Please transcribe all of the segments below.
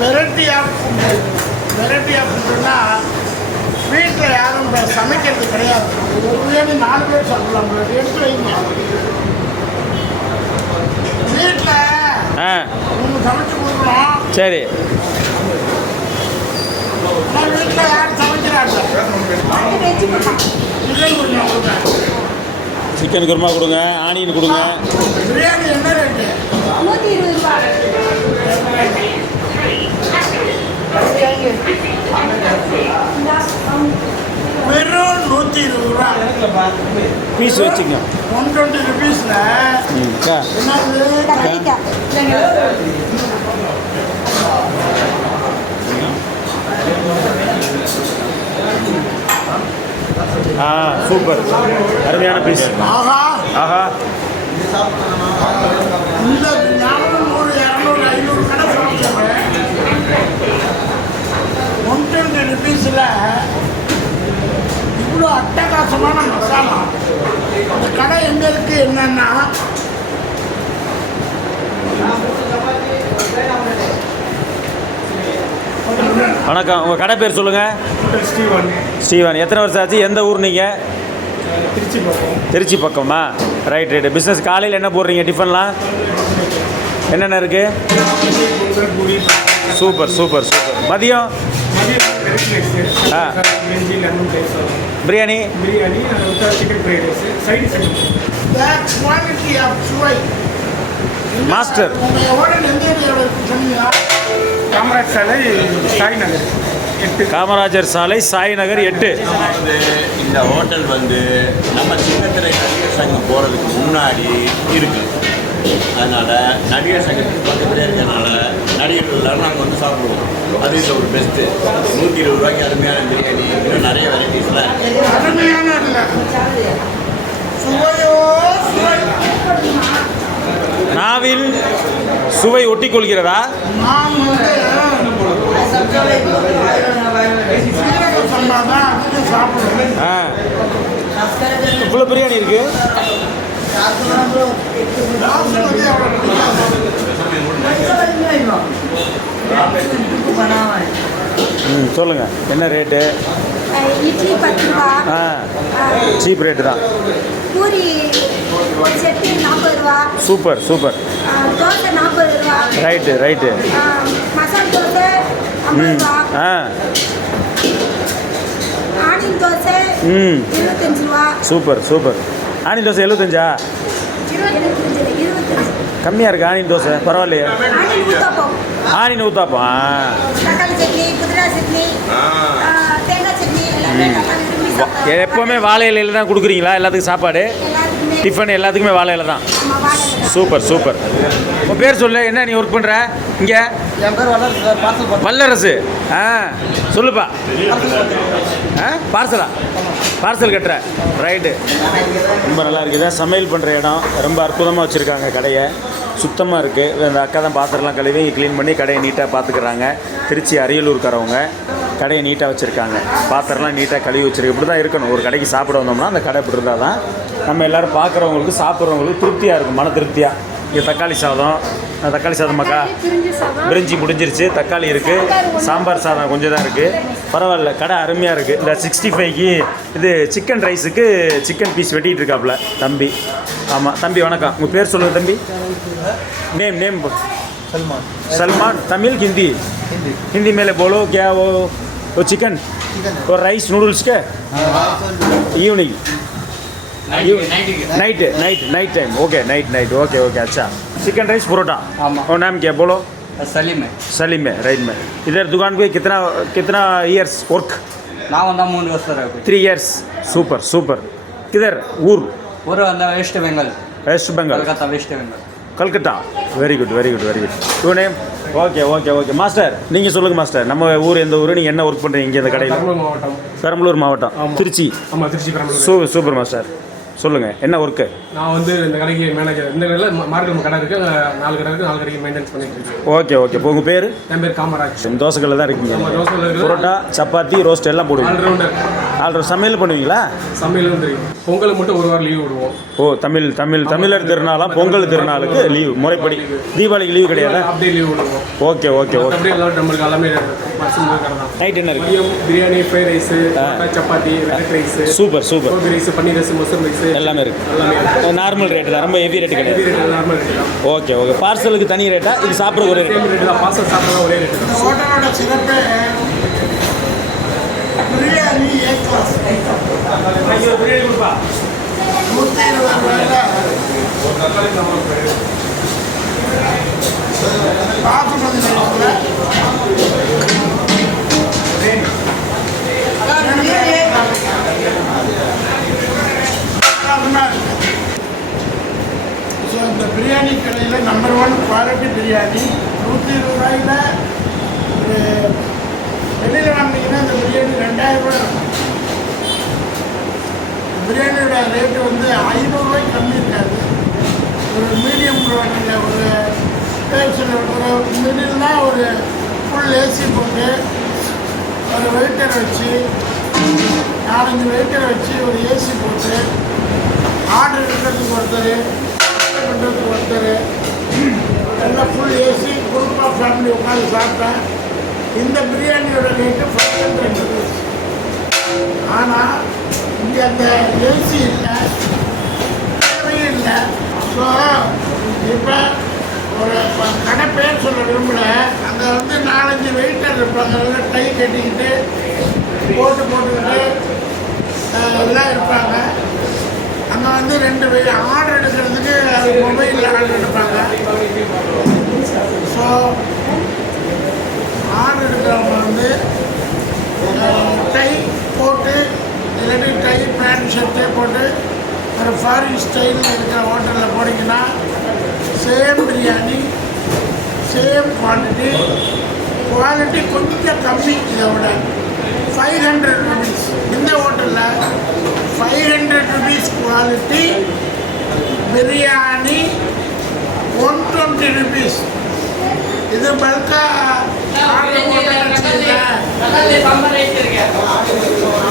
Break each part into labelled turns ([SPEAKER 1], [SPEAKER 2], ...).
[SPEAKER 1] Variety of food. Variety of ஃபுட்டுன்னா வீட்டில் யாரும் சமைக்கிறது கிடையாது. ஒரு பிரியாணி நாலு பேர் சாப்பிடலாம் உங்களுக்கு எடுத்து வைங்க வீட்டில்
[SPEAKER 2] ஆ.
[SPEAKER 1] ஒன்று சமைச்சு கொடுக்குறோம்.
[SPEAKER 2] சரி.
[SPEAKER 1] ஆனால் வீட்டில் யாரும் சமைக்கிறாங்க. சிக்கன் கொஞ்சம் கொடுங்க.
[SPEAKER 2] சிக்கன் குருமா கொடுங்க ஆனியன் கொடுங்க.
[SPEAKER 1] பிரியாணி என்ன ரேட்டு
[SPEAKER 3] நூற்றி இருபது ரூபா.
[SPEAKER 1] நூற்றி இருபது ரூபா.
[SPEAKER 2] பீஸ் வச்சுக்கங்க
[SPEAKER 1] ஒன் டுவெண்ட்டி ருபீஸில்.
[SPEAKER 2] ஆ சூப்பர். அருமையான பீஸ்.
[SPEAKER 1] ஆஹா.
[SPEAKER 2] ஆஹா.
[SPEAKER 1] இந்த நானும் நூறு இரநூறு ஐநூறு கடை சாப்பிட்றேன் ஒன் டுவெண்ட்டி ருபீஸில் இவ்வளோ அட்டகாசமான மசாலா. இந்த கடை எங்கே இருக்குது என்னன்னா
[SPEAKER 2] வணக்கம். உங்கள் கடை பேர் சொல்லுங்கள்
[SPEAKER 4] ஸ்ரீவன்.
[SPEAKER 2] ஸ்ரீவான். எத்தனை வருஷம் ஆச்சு? எந்த ஊர் நீங்கள்
[SPEAKER 4] திருச்சி பக்கம்.
[SPEAKER 2] திருச்சி பக்கமா? ரைட் ரைட்டு பிஸ்னஸ் காலையில் என்ன போடுறீங்க? டிஃபன்லாம் என்னென்ன இருக்குது சூப்பர் சூப்பர் சூப்பர் மதியம்? ஆ.
[SPEAKER 1] Lemon rice biryani?
[SPEAKER 2] Biryani
[SPEAKER 1] chicken fried rice side side master.
[SPEAKER 4] Kamaraj சாலை சாய் நகர். எட்டு.
[SPEAKER 2] காமராஜர் சாலை சாய் நகர் எட்டு.
[SPEAKER 5] இந்த ஹோட்டல் வந்து நம்ம சின்னத்திரை நடிகர் சங்கம் போகிறதுக்கு முன்னாடி இருக்கு. அதனால் நடிகர் சங்கத்துக்கு பக்கத்தில் இருக்கிறதுனால நடிகர்கள் எல்லாரும் நாங்கள் வந்து சாப்பிடுவோம். அது இதில் ஒரு பெஸ்ட்டு நூற்றி இருபது ரூபாய்க்கு அருமையான பிரியாணி. இன்னும் நிறைய வெரைட்டிஸ்லாம்
[SPEAKER 1] சுவையோ
[SPEAKER 2] நாவில் சுவை ஒட்டி கொள்கிறதா இவ்வளோ பிரியாணி இருக்குது ம் சொல்லுங்கள் என்ன ரேட்டு?
[SPEAKER 3] இட்லி பத்து ரூபா.
[SPEAKER 2] ஆ சீப் ரேட்டு தான்.
[SPEAKER 3] பூரி செட்டு நாற்பது ரூபா.
[SPEAKER 2] Super super.
[SPEAKER 3] தோசை நாற்பது ரூபா.
[SPEAKER 2] Right
[SPEAKER 3] right. மசால் தோசை
[SPEAKER 2] ம் ஆ.
[SPEAKER 3] ஆனியன் தோசை
[SPEAKER 2] ம்.
[SPEAKER 3] இருபத்தஞ்சு ரூபா.
[SPEAKER 2] Super super. ஆனியன் தோசை எழுபத்தஞ்சா? கம்மியாக இருக்குது ஆனியன் தோசை பரவாயில்லையே.
[SPEAKER 3] ஆனியன் சாப்பிடுவாங்க.
[SPEAKER 2] எப்போவுமே வாழை இலையில தான் கொடுக்குறீங்களா? எல்லாத்துக்கும் சாப்பாடு? டிஃபன் எல்லாத்துக்குமே வாழை இலை தான். Super super. உன் பேர் சொல்லு என்ன நீ ஒர்க் பண்ணுற இங்கே?
[SPEAKER 6] என் பேர் வல்லரசு சார் பார்சல்
[SPEAKER 2] வல்லரசு. ஆ சொல்லுப்பா. ஆ பார்சலா? பார்சல் கட்டுற. ரைட்டு ரொம்ப நல்லா இருக்குது. சமையல் பண்ணுற இடம். ரொம்ப அற்புதமாக வச்சுருக்காங்க கடையை. சுத்தமாக இருக்குது அந்த அக்கா தான் பாத்திரம்லாம் கழுவி க்ளீன் பண்ணி கடையை நீட்டாக பார்த்துக்கிறாங்க திருச்சி அரியலூர்காரவங்க கடையை நீட்டாக வச்சுருக்காங்க. பாத்திரம்லாம் நீட்டாக கழுவி வச்சுருக்கு. இப்படி தான் இருக்கணும். ஒரு கடைக்கு சாப்பிட வந்தோம்னா அந்த கடை இப்படி இருந்தால் தான் நம்ம எல்லோரும் பார்க்குறவங்களுக்கு சாப்பிட்றவங்களுக்கு திருப்தியாக இருக்கும். மன திருப்தியாக இங்கே தக்காளி சாதம். தக்காளி
[SPEAKER 3] சாதம்
[SPEAKER 2] பிரிஞ்சி முடிஞ்சிருச்சு. தக்காளி இருக்குது சாம்பார் சாதம் கொஞ்சம் தான் இருக்குது பரவாயில்ல கடை அருமையாக இருக்குது இந்த சிக்ஸ்டி ஃபைவ்க்கு இது சிக்கன் ரைஸுக்கு சிக்கன் பீஸ் வெட்டிகிட்டு இருக்காப்புல தம்பி ஆமாம் தம்பி வணக்கம் உங்கள் பேர் சொல்லுங்கள் தம்பி நேம் நேம்
[SPEAKER 6] सलमान
[SPEAKER 2] सलमान तमिल हिंदी हिंदी में ले बोलो क्या वो वो चिकन और राइस नूडल्स के evening night night night time okay night night okay okay अच्छा चिकन राइस परोठा
[SPEAKER 6] आमा।
[SPEAKER 2] और नाम क्या बोलो
[SPEAKER 6] ಸಲೀಮೆ
[SPEAKER 2] सलीम में राइट में इधर दुकान पे कितना कितना इयर्स वर्क
[SPEAKER 6] ನಾವು ಒಂದು ಮೂರು ವರ್ಷ ಆಗಬೇಕು
[SPEAKER 2] थ्री इयर्स सुपर सुपर किधर ऊर
[SPEAKER 6] ಊರು ಒಂದು West Bengal
[SPEAKER 2] West Bengal
[SPEAKER 6] Calcutta West Bengal
[SPEAKER 2] Calcutta very good very good very good you name okay okay okay master நீங்கள் சொல்லுங்கள் மாஸ்டர் நம்ம ஊர் எந்த ஊர் நீங்கள் என்ன ஒர்க் பண்ணுறீங்க இங்கே இந்த கடையில்
[SPEAKER 4] பெரம்பலூர் மாவட்டம்
[SPEAKER 2] பெரம்பலூர் மாவட்டம்
[SPEAKER 4] ஆமா.
[SPEAKER 2] திருச்சி
[SPEAKER 4] ஆமாம் திருச்சி பெரம்பலூர்
[SPEAKER 2] சூ சூப்பர் மாஸ்டர் சொல்லுங்கள் என்ன ஒர்க்கு
[SPEAKER 4] நான் வந்து இந்த கடைக்கு மேனேஜர் இந்த கடையில் மார்க்கெட் கடை இருக்குது நாலு கடை இருக்குது நாலு கடைக்கு மெயின்டைன்ஸ் பண்ணிட்டு இருக்கேன்.
[SPEAKER 2] ஓகே ஓகே இப்போ உங்கள் பேர்?
[SPEAKER 4] என் பேர் காமராஜ்.
[SPEAKER 2] தோசைகளில் தான் இருக்கீங்க. புரோட்டா சப்பாத்தி ரோஸ்ட் எல்லாம்
[SPEAKER 4] ஆல்ரவுண்டர்
[SPEAKER 2] ஆல்ரெடி சமையல் பண்ணுவீங்களா?
[SPEAKER 4] சமையலும் தெரியும் பொங்கல் மட்டும் ஒரு வாரம் லீவ் விடுவோம்.
[SPEAKER 2] ஓ தமிழ் தமிழ் தமிழர் திருநாளாம் பொங்கல் திருநாளுக்கு லீவ் முறைப்படி. தீபாவளிக்கு லீவ் கிடையாதா?
[SPEAKER 4] அப்படியே லீவ் விடுவோம்.
[SPEAKER 2] Okay okay okay.
[SPEAKER 4] அப்படியே எல்லாம் நம்மளுக்கு எல்லாமே
[SPEAKER 2] நைட் என்ன இருக்கு.
[SPEAKER 4] Biryani fried rice chapati variety
[SPEAKER 2] rice super
[SPEAKER 4] super. Rice paneer rice மசூர் ரைஸ்
[SPEAKER 2] எல்லாமே இருக்கு.
[SPEAKER 4] எல்லாமே.
[SPEAKER 2] நார்மல் ரேட்டு தான். ரொம்ப ஹெவி ரேட்டு கிடையாது.
[SPEAKER 4] ஹெவி ரேட் நார்மல் தான்.
[SPEAKER 2] Okay okay. பார்சலுக்கு தனி ரேட்டா இது சாப்பிட்ற ஒரே ரேட்
[SPEAKER 4] பார்சல் சாப்பிட்டா ஒரே ரேட்டு தான்.
[SPEAKER 1] ஹோட்டலோட சிறப்பு பிரியாணி ஏ கிளாஸ் நூற்றி இருபது ரூபாயில ரைஸில் ஸோ இந்த பிரியாணி கடையில் நம்பர் ஒன் குவாலிட்டி பிரியாணி. நூற்றி இருபது ரூபாயில் ஒரு வெளியில் வாங்கினீங்கன்னா இந்த பிரியாணி ரெண்டாயிரம் ரூபாய் பிரியாணியோட ரேட்டு வந்து ஐநூறுரூவாய்க்கு கம்மி இருக்காது. ஒரு மீடியம் குவாலிட்டியில் ஒரு பேசில் ஒரு மிடில்னா ஒரு ஃபுல் ஏசி போட்டு ஒரு வெயிட்டர் வச்சு நாலஞ்சு வெயிட்டர் வச்சு ஒரு ஏசி போட்டு ஆர்டர் எடுக்கிறதுக்கு ஒருத்தர் பண்ணுறதுக்கு ஒருத்தர். எல்லாம் ஃபுல் ஏசி குரூப்பாக ஃபேமிலி உட்காந்து சாப்பிட்டேன். இந்த பிரியாணியோட ரேட்டு ஃபைவ் ஹண்ட்ரட் ருபீஸ் ஆனால் இங்கே அந்த ஏசி இல்லை தேவையும் இல்லை. ஸோ இப்போ ஒரு கடை பேர் சொல்ல விரும்பல. அங்கே வந்து நாலஞ்சு வெயிட்டர் இருப்பாங்க. அதில் டை கட்டிக்கிட்டு போட்டு போட்டுக்கிட்டு எல்லாம் இருப்பாங்க அங்கே வந்து ரெண்டு பேர் ஆர்டர் எடுக்கிறதுக்கு மொபைலில் ஆர்டர் எடுப்பாங்க ஸோ ஆர்டர் எடுக்கிறவங்க வந்து டை போட்டு இல்லாட்டி டை பேண்ட் ஷர்ட்டே போட்டு ஒரு ஃபாரின் ஸ்டைலில் இருக்கிற ஹோட்டலில் போனீங்கன்னா same biryani same quantity quality கொஞ்சம் கம்மி இதை விட. ஃபைவ் ஹண்ட்ரட் ருபீஸ் இந்த ஹோட்டலில் five hundred rupees quality biryani one twenty rupees இது பல்காக ஆர்டர்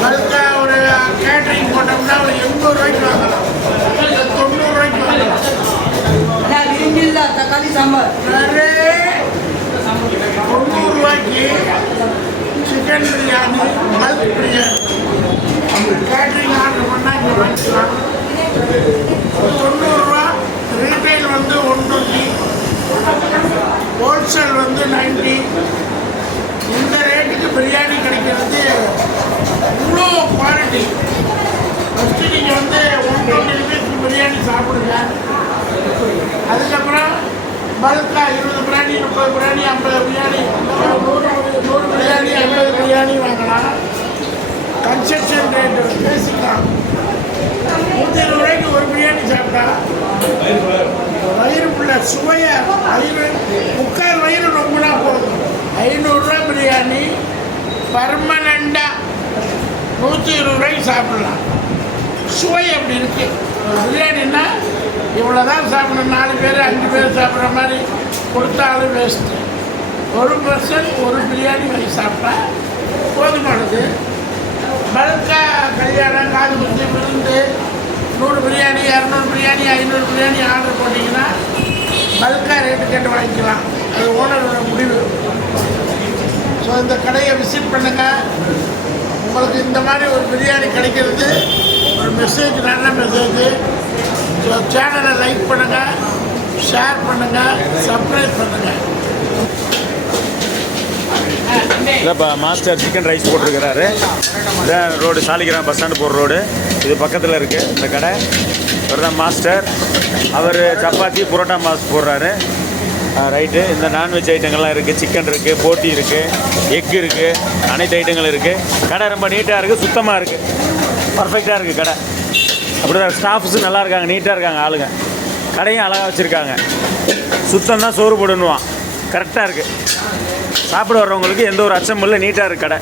[SPEAKER 1] பல்கா ஒரு கேட்டரிங் போட்டோம்னா ஒரு எண்பது ரூபாய்க்கு வாங்கலாம்.
[SPEAKER 3] தக்காளி சாம்பார்
[SPEAKER 1] வேறு தொண்ணூறு ரூபாய்க்கு chicken biryani bulk biryani catering order பண்ணால் இங்கே வாங்கிக்கலாம் தொண்ணூறுரூவா ரீட்டைல் வந்து ஒன் டுவெண்ட்டி ஹோல்சேல் வந்து நைன்ட்டி இந்த ரேட்டுக்கு பிரியாணி கிடைக்கிறது இவ்வளோ குவாலிட்டி ஃபஸ்ட்டு நீங்கள் வந்து ஒன் டுவெண்ட்டி ருபீஸ்க்கு பிரியாணி சாப்பிடுங்க அதுக்கப்புறம் பல்கா இருபது பிரியாணி முப்பது பிரியாணி ஐம்பது பிரியாணி நூறு நூறு பிரியாணி ஐம்பது பிரியாணி வாங்கலாம். கன்ஸ்ட்ரக்ஷன் ரேட்டு பேசிக்கலாம். நூற்றி இருபது ரூபாய்க்கு ஒரு பிரியாணி சாப்பிட்டா வயிறுக்குள்ள சுவையை வயிறு முக்கால் வயிறு ரொம்பினா போதும். ஐநூறுரூவா பிரியாணி பர்மனண்டாக நூற்றி இருபது ரூபாய்க்கு சாப்பிடலாம். சுவை அப்படி இருக்கு? பிரியாணின்னா இவ்வளோ தான் சாப்பிடணும். நாலு பேர் அஞ்சு பேர் சாப்பிட்ற மாதிரி கொடுத்தாலும் வேஸ்ட்டு ஒரு பர்சன் ஒரு பிரியாணி வாங்கி சாப்பிட்டா போதுமானது. பல்கா கல்யாணம் காது குத்தி விருந்து நூறு பிரியாணி இரநூறு பிரியாணி ஐநூறு பிரியாணி ஆர்டர் போட்டிங்கன்னா பல்கா ரேட்டு கேட்டு வாங்கிக்கலாம். அது ஓனரோட முடிவு. ஸோ இந்த கடையை விசிட் பண்ணுங்கள் உங்களுக்கு இந்த மாதிரி ஒரு பிரியாணி கிடைக்கிறது ஒரு மெசேஜ் நல்ல மெசேஜ் ஸோ சேனலை லைக் பண்ணுங்கள் ஷேர் பண்ணுங்கள் சப்ஸ்கிரைப் பண்ணுங்கள்
[SPEAKER 2] இல்லைப்பா மாஸ்டர் சிக்கன் ரைஸ் போட்டிருக்கிறாரு. இதான் ரோடு சாலிகிராம் பஸ் ஸ்டாண்டு போகிற ரோடு இது பக்கத்தில் இருக்குது இந்த கடை. இவர் தான் மாஸ்டர். அவர் சப்பாத்தி புரோட்டா மாஸ் போடுறாரு. ரைட்டு இந்த நான்வெஜ் ஐட்டங்கள்லாம் இருக்குது சிக்கன் இருக்குது போட்டி இருக்குது எக் இருக்குது அனைத்து ஐட்டங்களும் இருக்குது கடை ரொம்ப நீட்டாக இருக்குது சுத்தமாக இருக்குது பர்ஃபெக்டாக இருக்குது கடை. அப்படி தான் ஸ்டாஃப்ஸும் நல்லா இருக்காங்க நீட்டாக இருக்காங்க ஆளுங்க. கடையும் அழகாக வச்சுருக்காங்க. சுத்தம் தான் சோறு போடணுவான் கரெக்டாக இருக்குது சாப்பிட வர்றவங்களுக்கு எந்த ஒரு அச்சமும் இல்லை நீட்டாக இருக்குது கடை.